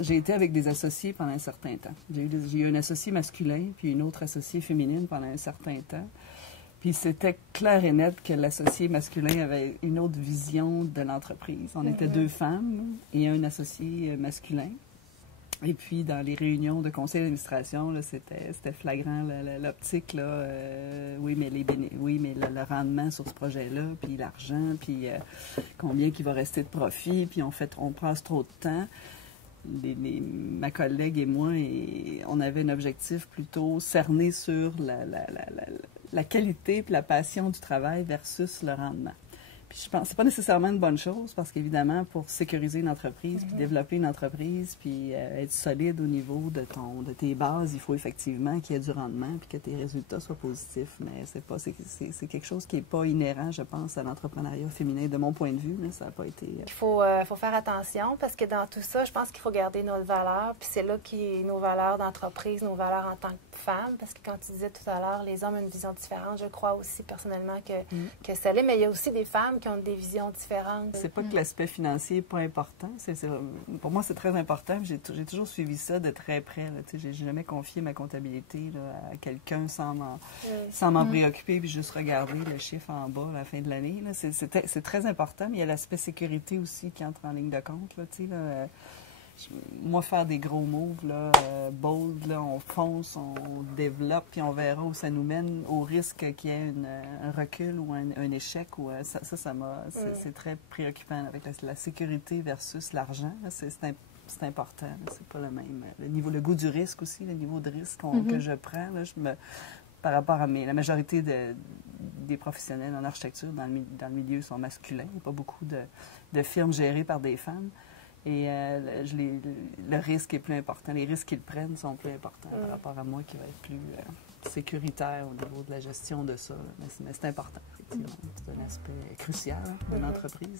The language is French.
J'ai été avec des associés pendant un certain temps. J'ai eu un associé masculin puis une autre associée féminine pendant un certain temps. Puis c'était clair et net que l'associé masculin avait une autre vision de l'entreprise. On était deux femmes et un associé masculin. Et puis, dans les réunions de conseil d'administration, c'était flagrant, l'optique, là. Oui, mais le rendement sur ce projet-là, puis l'argent, puis combien qu'il va rester de profit, puis on passe trop de temps. Ma collègue et moi, on avait un objectif plutôt cerné sur la qualité et la passion du travail versus le rendement. Puis je pense que c'est pas nécessairement une bonne chose parce qu'évidemment, pour sécuriser une entreprise, puis développer une entreprise, puis être solide au niveau de tes bases, il faut effectivement qu'il y ait du rendement puis que tes résultats soient positifs. Mais c'est quelque chose qui n'est pas inhérent, je pense, à l'entrepreneuriat féminin de mon point de vue. Là, ça n'a pas été... Il faut faire attention parce que dans tout ça, je pense qu'il faut garder nos valeurs. Puis c'est là qui nos valeurs d'entreprise, nos valeurs en tant que femme. Parce que quand tu disais tout à l'heure, les hommes ont une vision différente. Je crois aussi personnellement que ça l'est. Mais il y a aussi des femmes qui ont des visions différentes. C'est pas que l'aspect financier n'est pas important. Pour moi, c'est très important. J'ai toujours suivi ça de très près. J'ai jamais confié ma comptabilité là, à quelqu'un sans m'en préoccuper puis juste regarder le chiffre en bas à la fin de l'année. C'est très important, mais il y a l'aspect sécurité aussi qui entre en ligne de compte. Là, moi, faire des gros moves, là, bold, là, on fonce, on développe, puis on verra où ça nous mène, au risque qu'il y ait un recul ou un échec. C'est très préoccupant avec la sécurité versus l'argent. C'est important. C'est pas le même. Le goût du risque aussi, le niveau de risque que je prends, là, par rapport à la majorité des professionnels en architecture dans le milieu sont masculins. Il n'y a pas beaucoup de firmes gérées par des femmes. Et le risque est plus important. Les risques qu'ils prennent sont plus importants par rapport à moi qui va être plus sécuritaire au niveau de la gestion de ça. Mais c'est important, effectivement. C'est un aspect crucial de l'entreprise.